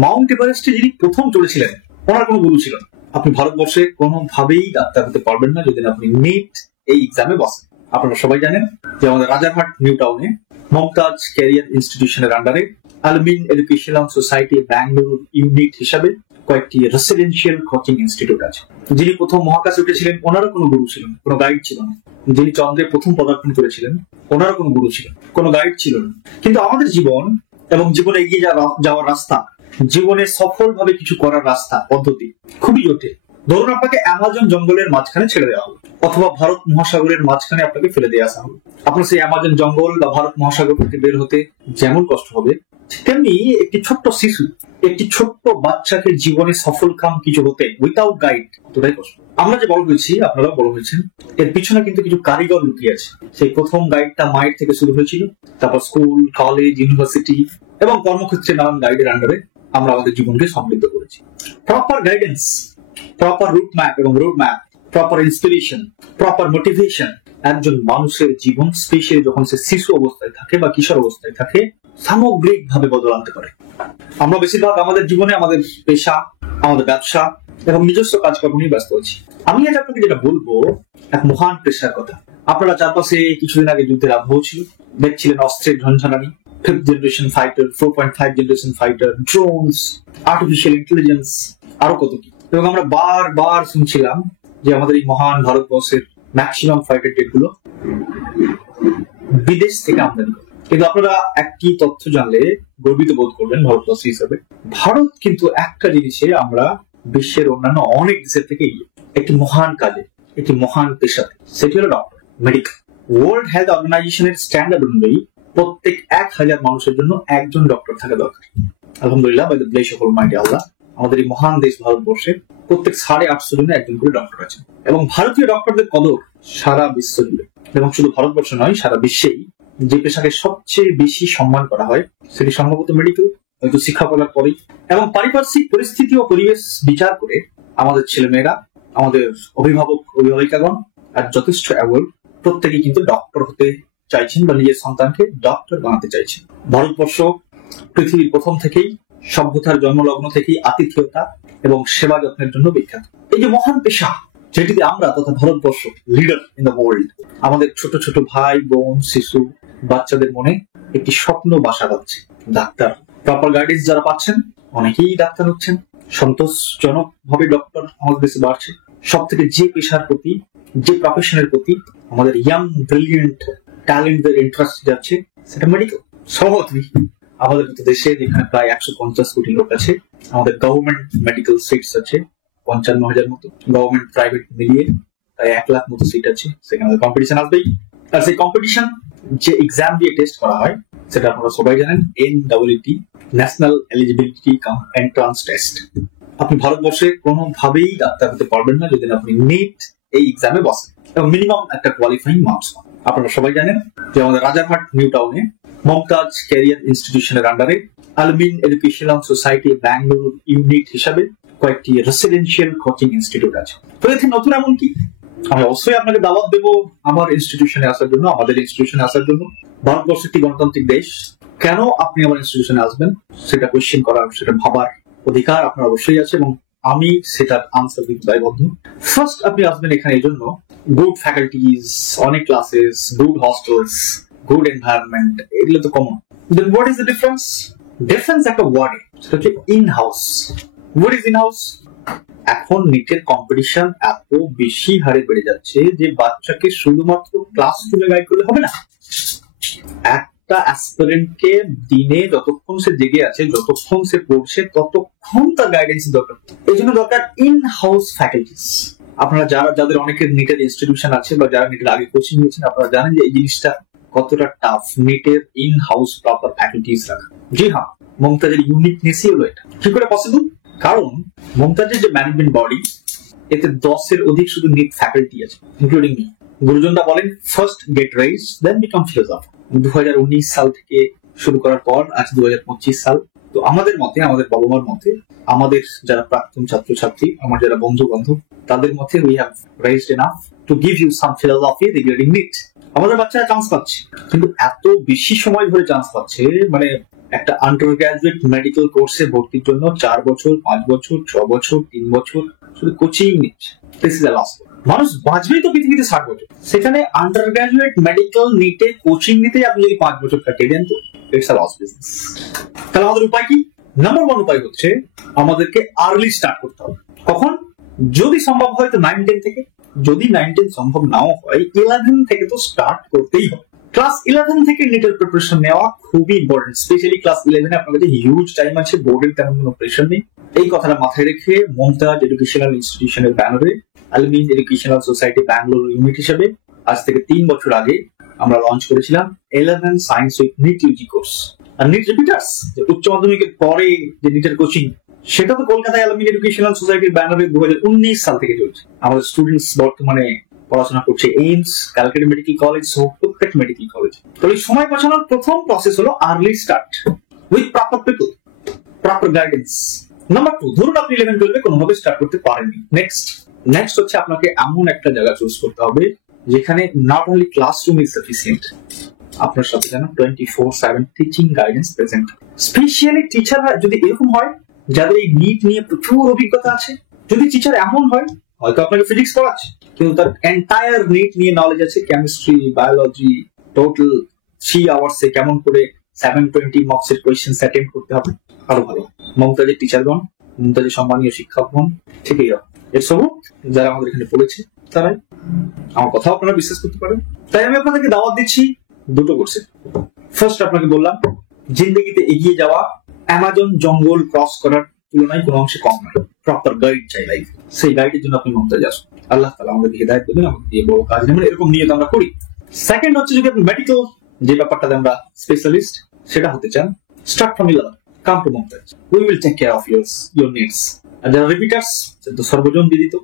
Mount এভারেস্টে যিনি প্রথম চড়েছিলেন ওনার কোনো গুরু ছিল না। আপনি ভারতবর্ষে কোনোভাবেই ডাক্তার হতে পারবেন না যদি আপনি নিট এই এক্সামে বসেন। আপনারা সবাই জানেন যে আমাদের রাজারহাট নিউ টাউনে মমতাজ ক্যারিয়ার ইনস্টিটিউশনের আন্ডারে আলমিন এডুকেশনাল সোসাইটি ব্যাঙ্গালুরু ইউনিট হিসাবে কয়েকটি রেসিডেন্সিয়াল কোচিং ইনস্টিটিউট আছে। যিনি প্রথম মহাকাশে উঠেছিলেন ওনারও কোনো গুরু ছিল না, কোনো গাইড ছিল না। যিনি চন্দ্রে প্রথম পদার্পণ করেছিলেন ওনারও কোনো গুরু ছিল, কোনো গাইড ছিল না। কিন্তু আমাদের জীবন এবং জীবনে এগিয়ে যাওয়ার রাস্তা, জীবনে সফলভাবে কিছু করার রাস্তা পদ্ধতি খুবই জটিল। ধরুন আপনাকে অ্যামাজন জঙ্গলের মাঝখানে ছেড়ে দেওয়া হলো, অথবা ভারত মহাসাগরের মাঝখানে আপনাকে ফেলে দিয়ে আসা হলো। আপনার সেই অ্যামাজন জঙ্গল বা ভারত মহাসাগর থেকে বের হতে যেমন কষ্ট হবে, তেমনি একটি ছোট্ট শিশু, একটি ছোট্ট বাচ্চাকে জীবনে সফল কাম কিছু হতে উইথাউট গাইড ততটাই কষ্ট। আমরা যে বড় হয়েছি, আপনারা বড় হয়েছেন, এর পিছনে কিন্তু কিছু কারিগর লুকিয়ে আছে। সেই প্রথম গাইডটা মায়ের থেকে শুরু হয়েছিল, তারপর স্কুল, কলেজ, ইউনিভার্সিটি এবং কর্মক্ষেত্রে নানান গাইডের আন্ডারে আমরা আমাদের জীবনকে সমৃদ্ধ করেছি। Proper guidance, proper route map এবং road map, proper inspiration, proper motivation একজন মানুষের জীবন, স্পেশালি যখন সে শিশু অবস্থায় থাকে বা কিশোর অবস্থায় থাকে, সামগ্রিক ভাবে বদল আনতে পারে। আমরা বেশিরভাগ আমাদের জীবনে আমাদের পেশা, আমাদের ব্যবসা এবং নিজস্ব কাজকর্ম নিয়ে ব্যস্ত আছি। আমি আজ আপনাকে যেটা বলবো এক মহান পেশার কথা। আপনারা চারপাশে কিছুদিন আগে যুদ্ধের আবহ ছিল, দেখছিলেন অস্ত্রের ঝনঝনানি, 5th generation fighter, 4.5 generation fighter, drones, artificial intelligence, আরো কত কি। এবং আমরা বারবার শুনছিলাম যে আমাদের এই মহান ভারতবর্ষের ম্যাক্সিমাম ফাইটার জেট গুলো বিদেশ থেকে আমদানি করে। কিন্তু আপনারা একটি তথ্য জানলে গর্বিত বোধ করবেন ভারতবর্ষ হিসাবে। ভারত কিন্তু একটা জিনিসে আমরা বিশ্বের অন্যান্য অনেক দেশের থেকে একটি মহান কাজে, একটি মহান পেশাতে, সেটি হলো ডক্টর, মেডিকেল। ওয়ার্ল্ড হেলথ অর্গানাইজেশনের স্ট্যান্ডার্ড অনুযায়ী প্রত্যেক 1000 মানুষের জন্য একজন ডক্টর থাকা দরকার। আলহামদুলিল্লাহ, by the bless of almighty Allah, আমাদের এই মহান দেশ ভারতবর্ষে প্রত্যেক 850 জনে একজন করে ডক্টর আছেন। এবং ভারতীয় ডক্টরদের কদর সারা বিশ্ব জুড়ে, এবং শুধু ভারতবর্ষ নয়, সারা বিশ্বেই যে পেশাকে সবচেয়ে বেশি সম্মান করা হয় সেটি সম্ভবত মেডিকেল, হয়তো শিক্ষাকলার পরেই। এবং পারিপার্শ্বিক পরিস্থিতি ও পরিবেশ বিচার করে আমাদের ছেলেমেয়েরা, আমাদের অভিভাবক অভিভাবিকাগণ আর যথেষ্ট অ্যাওয়ার্ড প্রত্যেকেই কিন্তু ডক্টর হতে চাইছেন বা নিজের সন্তানকে ডক্টর বানাতে চাইছেন। ভারতবর্ষ পৃথিবীর প্রথম থেকেই, সভ্যতার জন্মলগ্ন থেকেই আতিথেয়তা এবং সেবা যত্নের জন্য বিখ্যাত। এই যে মহান পেশা, যেটিতে আমরা তথা Bharatvarsha leader in the world, আমাদের ছোট ছোট ভাই বোন, শিশু, বাচ্চাদের মনে একটি স্বপ্ন বাসা বাঁধছে, ডাক্তার। প্রপার গাইডেন্স যারা পাচ্ছেন, অনেকেই ডাক্তার হচ্ছেন, সন্তোষজনক ভাবে ডক্টর আমাদের দেশে বাড়ছে। সব থেকে যে পেশার প্রতি, যে প্রফেশনের প্রতি আমাদের ইয়াং ব্রিলিয়েন্ট ট্যালেন্টদের ইন্টারেস্ট যাচ্ছে, সেটা মেডিকেল। সহজেই আমাদের মতো দেশে যেখানে প্রায় 150 কোটি লোক আছে, আমাদের গভর্নমেন্ট মেডিকেল সিটস আছে 55,000 মতো, গভর্নমেন্ট প্রাইভেট মিলিয়ে প্রায় 1 লাখ মতো সিট আছে। সেখানে কম্পিটিশন আসবেই। আর সেই কম্পিটিশন যে এক্সাম দিয়ে টেস্ট করা হয়, সেটা আপনারা সবাই জানেন, NEET, ন্যাশনাল এলিজিবিলিটি কাম এন্ট্রান্স টেস্ট। আপনি ভারতবর্ষে কোনোভাবেই ডাক্তার হতে পারবেন না যদি আপনি নিট এই এক্সামে বসেন এবং মিনিমাম একটা কোয়ালিফাইং মার্কস পান। আপনারা সবাই জানেন যে আমাদের রাজারহাট নিউ টাউনে মমতাজ ক্যারিয়ার ইনস্টিটিউশনের আন্ডারে আলমিন এডুকেশনাল সোসাইটি ব্যাঙ্গালুরু ইউনিট হিসাবে কয়েকটি রেসিডেন্সিয়াল কোচিং ইনস্টিটিউট আছে। তো এতে নতুন এমন কি, আমি অবশ্যই আপনাকে দাওয়াত দেবো আমার ইনস্টিটিউশনে আসার জন্য, আমাদের ইনস্টিটিউশনে আসার জন্য। ভারতবর্ষ একটি গণতান্ত্রিক দেশ, কেন আপনি আমার ইনস্টিটিউশনে আসবেন সেটা কোয়েশ্চেন করার, সেটা ভাবার অধিকার আপনার অবশ্যই আছে এবং আমি সেটার আনসার দিতে দায়বদ্ধ। ফার্স্ট, আপনি আসবেন এখানে এই জন্য গুড ফ্যাকাল্টিজ, অনেক classes, good hostels, good environment, এগুলো তো কমন। Then what is the difference? Difference একটা ওয়ার্ডে, সেটা হচ্ছে in house. What is in house? এখন নিটের কম্পিটিশন এত বেশি হারে বেড়ে যাচ্ছে যে বাচ্চাকে শুধুমাত্র ক্লাসরুমে গাইড করলে হবে না। একটা অ্যাসপিরেন্টকে দিনে যতক্ষণ সে জেগে আছে, যতক্ষণ সে পড়ছে, ততক্ষণ তার গাইডেন্স দরকার। এই জন্য দরকার ইন হাউস ফ্যাকাল্টিস। আপনারা যাদের অনেকের নিটের ইনস্টিটিউশন আছে বা যারা নিটের আগে কোচিং নিয়েছেন, আপনারা জানেন যে এই জিনিসটা কতটা টাফ, নিটের ইন হাউস প্রপার ফ্যাকাল্টিস রাখা। জি হ্যাঁ, মমতাজের ইউনিকনেসই হলো এটা। কি করে পসিবল? কারণ মমতাজের যে ম্যানেজমেন্ট বডি, এতে 10-এর অধিক শুধু নিট ফ্যাকাল্টি আছে, ইনক্লুডিং মি। গুরুজনরা বলেন ফার্স্ট গেট রেইজ দেন বিকাম ফিলোসফার। 2019 সাল থেকে শুরু করার পর আজ 2025 সাল। তো আমাদের মতে, আমাদের বাবা মার মতে, আমাদের যারা প্রাক্তন ছাত্রছাত্রী, আমার যারা বন্ধু বান্ধব, তাদের মতে we have raised enough to give you some philosophy regarding NEET. আমাদের বাচ্চারা চান্স পাচ্ছে, কিন্তু এত বেশি সময় ধরে চান্স পাচ্ছে, মানে একটা আন্ডার গ্রাজুয়েট মেডিকেল কোর্সে ভর্তির জন্য 4 বছর, 5 বছর, 6 বছর, 3 বছর শুধু কোচিং নিচ্ছে। This is a loss. মানুষ বাঁচবেই তো পৃথিবীতে 60 বছর, সেখানে আন্ডার গ্রাজুয়েট মেডিকেল নিটে কোচিং নিতে আপনি যদি 5 বছর কাটিয়ে দেন তো ইটস আ লস বিজনেস। তাহলে আমাদের উপায় কি? নাম্বার 1 উপায় হচ্ছে আমাদেরকে আর্লি স্টার্ট করতে হবে। কখন? যদি সম্ভব হয় তো 9-10 থেকে, যদি 9-10 সম্ভব নাও হয় 11 থেকে তো স্টার্ট করতেই হবে। ক্লাস 11 থেকে নিটের প্রিপারেশন নেওয়া খুবই ইম্পর্টেন্ট। স্পেশালি ক্লাস 11 আপনার কাছে হিউজ টাইম আছে, বোর্ডের তেমন কোনো প্রেশার নেই। এই কথাটা মাথায় রেখে মমতাজ এডুকেশনাল ইনস্টিটিউশনের ব্যানারে অ্যালুমিন এডুকেশনাল সোসাইটি ব্যাঙ্গালোর ইউনিট হিসেবে আজ থেকে 3 বছর আগে আমরা লঞ্চ করেছিলাম 11 science with NEET UG course. আর নিট রিপিটার্স, যে উচ্চ মাধ্যমিকের পরে যে নিটের কোচিং, সেটা তো কলকাতায় অ্যালুমিন এডুকেশনাল সোসাইটির ব্যানারে 2019 সাল থেকে চলছে। আমাদের স্টুডেন্টস বর্তমানে পড়াশোনা করছে এইমস, ক্যালকাটা মেডিকেল কলেজ সহ প্রত্যেক মেডিকেল কলেজ। তাহলে সময় বাঁচানোর প্রথম প্রসেস হলো early start with proper people, proper guidance. Number 2, ধরুন আপনি 11-12 কোনোভাবে স্টার্ট করতে পারেননি। নেক্সট হচ্ছে আপনাকে এমন একটা জায়গা চুজ করতে হবে যেখানে not only classroom is sufficient, আপনার সাথে যেন 24/7 টিচিং গাইডেন্স প্রেজেন্ট। স্পেশালি টিচাররা যদি এরকম হয় যাদের এই নিট নিয়ে প্রচুর অভিজ্ঞতা আছে, যদি টিচার এমন হয় হয়তো আপনাকে ফিজিক্স পড়াচ্ছে কিন্তু তার এন্টায়ার নিট নিয়ে নলেজ আছে, কেমিস্ট্রি, বায়োলজি, টোটাল 3 আওয়ার্সে কেমন করে 720 মার্কসের কোয়েশ্চেন অ্যাটেম্প করতে হবে, আরো ভালো। মমতাজের টিচারগণ, মমতাজের সম্মানীয় শিক্ষকগণ ঠিকই এর সবু যারা আমাদের এখানে পড়েছে তারাই। আমার কথা আপনারা বিশ্বাস করতে পারেন। তাই আমি আপনাদেরকে দাওয়াত দিচ্ছি দুটো কোর্সে। ফার্স্ট আপনাকে বললাম, জিন্দগিতে এগিয়ে যাওয়া অ্যামাজন জঙ্গল ক্রস করার তুলনায় কোনো অংশে কম নয়। প্রপার গাইড চাই লাইফ, সেই গাইডের জন্য আপনি মমতাজ আসুন। আল্লাহ তাআলা আমাদেরকে হিদায়াত দেবেন, আমাদের দিয়ে বড় কাজ নেবেন, এরকম নিয়ত আমরা করি। সেকেন্ড হচ্ছে যদি আপনি মেডিকেল যে ব্যাপারটাতে আমরা স্পেশালিস্ট সেটা হতে চান, start from 11, come to Mumtaz, we will take care of your needs. আর যারা রিপিটার্স, তো সর্বজন বিদিত,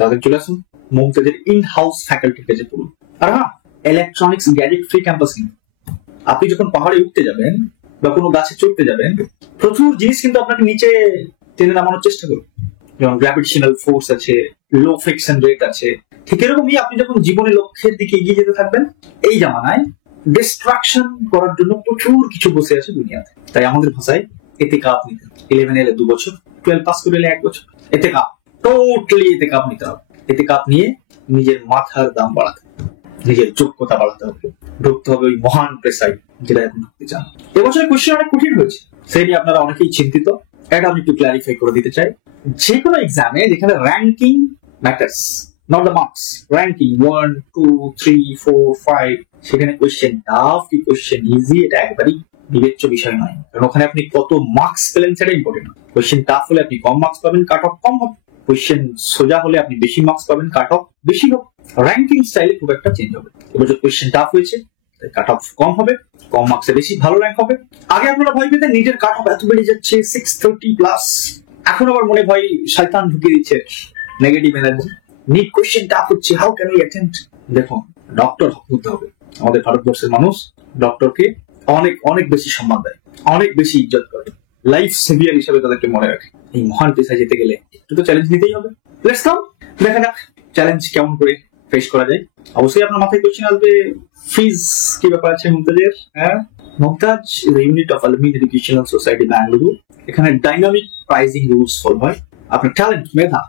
তাদের চলে আসুন মমতাজের ইন হাউস ফ্যাকাল্টি পেজে পড়ুন। আর হ্যাঁ, ইলেকট্রনিক্স গ্যাজেট ফ্রি ক্যাম্পাস কিন্তু আপনি যখন পাহাড়ে উঠতে যাবেন বা কোনো গাছে চড়তে যাবেন, প্রচুর জিনিস কিন্তু আপনাকে নিচে টেনে নামানোর চেষ্টা করুন। যেমন গ্র্যাভিটেশনাল ফোর্স আছে, লো ফ্রিকশন রেট আছে। ঠিক এরকমই আপনি যখন জীবনের লক্ষ্যের দিকে এগিয়ে যেতে থাকবেন, এই জামানায় ডিস্ট্রাকশন করার জন্য প্রচুর কিছু বসে আছে দুনিয়াতে। তাই আমাদের ভাষায় এতেকাপ নিতে হবে। 11 এলে 2 বছর, 12 পাস করে এলে 1 বছর। এতেকাপ, টোটালি এতেকাপ নিতে হবে। এতেকাপ নিয়ে নিজের মাথার দাম বাড়াতে হবে, নিজের যোগ্যতা বাড়াতে হবে, ঢুকতে হবে ওই মহান পেশায় যেটা এখন ঢুকতে চান। এবছর কোশ্চেন অনেক কঠিন হয়েছে, সেই নিয়ে আপনারা অনেকেই চিন্তিত। এটা আমি একটু ক্লারিফাই করে দিতে চাই। যে কোনো এক্সামে যেখানে ranking matters, not the marks, ranking 1, 2, 3, 4, 5, সেখানে কোশ্চেন টাফ কি কোশ্চেন ইজি এটা একবারই বিবেচ্য বিষয় নয়। কারণ ওখানে আপনি কত মার্কস পেলেন সেটা ইম্পর্টেন্ট। কোশ্চেন টাফ হলে আপনি কম মার্কস পাবেন, কাট অফ কম হবে। কোশ্চেন সোজা হলে আপনি বেশি মার্কস পাবেন, কাট অফ বেশি হবে। র্যাঙ্কিং স্টাইলে খুব একটা চেঞ্জ হবে। এবার যে কোশ্চেন টাফ হয়েছে, কাট অফ কম হবে, কম মার্কসে বেশি ভালো র্যাঙ্ক হবে। আগে আপনারা ভয় পেতেন নিজের কাট অফ এত বেড়ে যাচ্ছে 630+, এখন আবার মনে ভয় শয়তান ঢুকিয়ে দিচ্ছে negative energy. NEET question tough হচ্ছে, হাউ ক্যান উই অ্যাটেম্প্ট। দেখুন, ডক্টর হতে হবে। আমাদের ভারতবর্ষের মানুষ ডক্টরকে অনেক অনেক বেশি সম্মান দেয়, অনেক বেশি ইজ্জত করে, লাইফ সেভিয়ার হিসেবে তাদেরকে মনে রাখে। এই মহান পেশায় যেতে গেলে একটু তো চ্যালেঞ্জ নিতেই হবে। লেটস কাম, দেখা যাক চ্যালেঞ্জ কেমন করে ফেস করা যায়। অবশ্যই আপনার মাথায় কোশ্চেন আসবে, ফিজ কি ব্যাপার আছে মমতাজের? হ্যাঁ, Mumtaz is a unit of Al-Ameen educational society Bengaluru. এখানে ডাইনামিক প্রাইসিং রুলস ফলো হয়। আপনার ট্যালেন্ট, মেধা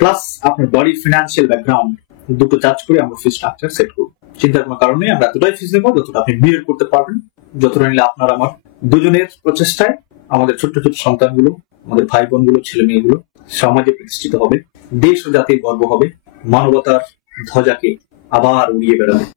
প্লাস আপনার বডির ফিনান্সিয়াল ব্যাকগ্রাউন্ড দুটো জাজ করে আমরা ফিজ স্ট্রাকচার সেট করব। চিন্তার কোনো কারণে আমরা এতটাই ফিজ নেব যতটা আপনি বিয়ার করতে পারবেন, যতটা নিলে আপনার আমার দুজনের প্রচেষ্টায় আমাদের ছোট্ট ছোট্ট সন্তানগুলো, আমাদের ভাই বোনগুলো, ছেলে মেয়েগুলো সমাজে প্রতিষ্ঠিত হবে, দেশ ও জাতির গর্ব হবে, মানবতার ধ্বজাকে আবার উড়িয়ে বেড়াবে।